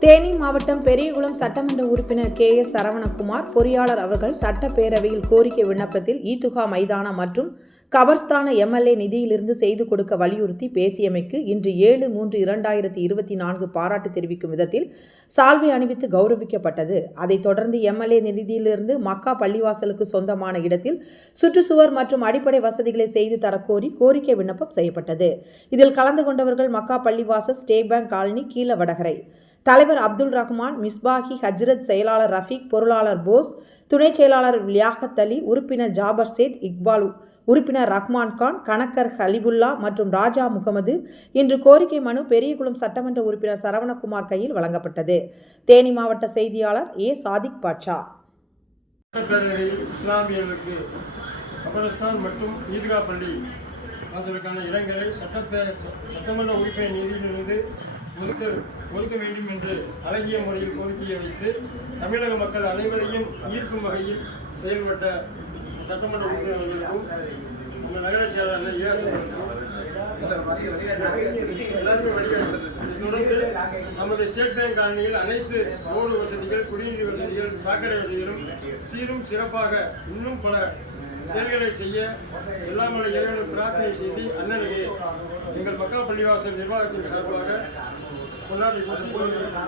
தேனி மாவட்டம் பெரியகுளம் சட்டமன்ற உறுப்பினர் கே எஸ் சரவணகுமார் பொறியாளர் அவர்கள் சட்டப்பேரவையில் கோரிக்கை விண்ணப்பத்தில் ஈத்துகா மைதானம் மற்றும் கபர்ஸ்தான எம்எல்ஏ நிதியிலிருந்து செய்து கொடுக்க வலியுறுத்தி பேசியமைக்கு இன்று ஏழு மூன்று இரண்டாயிரத்தி இருபத்தி நான்கு பாராட்டு தெரிவிக்கும் விதத்தில் சால்வை அணிவித்து கௌரவிக்கப்பட்டது. அதைத் தொடர்ந்து எம்எல்ஏ நிதியிலிருந்து மக்கா பள்ளிவாசலுக்கு சொந்தமான இடத்தில் சுற்றுச்சுவர் மற்றும் அடிப்படை வசதிகளை செய்து தரக்கோரி கோரிக்கை விண்ணப்பம் செய்யப்பட்டது. இதில் கலந்து கொண்டவர்கள் மக்கா பள்ளிவாசல் ஸ்டேட் பேங்க் காலனி கீழ வடகரை. தலைவர் அப்துல் ரஹ்மான் மிஸ்பாஹி ஹஜ்ரத் செயலாளர் ரஃபீக் பொருளாளர் போஸ் துணைச் செயலாளர் லியாகத் அலி உறுப்பினர் ஜாபர் சேட் இக்பால் உறுப்பினர் ரஹ்மான் கான் கணக்கர் ஹலிபுல்லா மற்றும் ராஜா முகமது இன்று கோரிக்கை மனு பெரியகுளம் சட்டமன்ற உறுப்பினர் சரவணகுமார் கையில் வழங்கப்பட்டது. தேனி மாவட்ட செய்தியாளர் ஏ. சாதிக் பாட்சா இஸ்லாமியர்களுக்கு கபரஸ்தான் மற்றும் ஈத்கா பள்ளி அதற்கான இடங்களை சட்டத்தை சட்டமன்ற உறுப்பினர் நிதியிலிருந்து ஒதுக்க ஒதுக்க வேண்டும் என்று அழகிய முறையில் கோரிக்கையை வைத்து தமிழக மக்கள் அனைவரையும் ஈர்க்கும் வகையில் செயல்பட்ட சட்டமன்ற உறுப்பினர்களுக்கும் நம்ம நகராட்சி செயலாளர் இயாசர்களுக்கும் எல்லாருமே தொடர்ந்து நமது ஸ்டேட் பேங்க் காலனியில் அனைத்து ரோடு வசதிகள் குடிநீர் வசதிகள் சாக்கடை வசதிகளும் சீரும் சிறப்பாக இன்னும் பல செயல்களை செய்ய எல்லாமல இறைவனுக்கு பிரார்த்தனை செய்து அண்ணனுக்கு எங்கள் மக்கள் பள்ளிவாசல் நிர்வாகத்தின் சார்பாக கொண்டாடி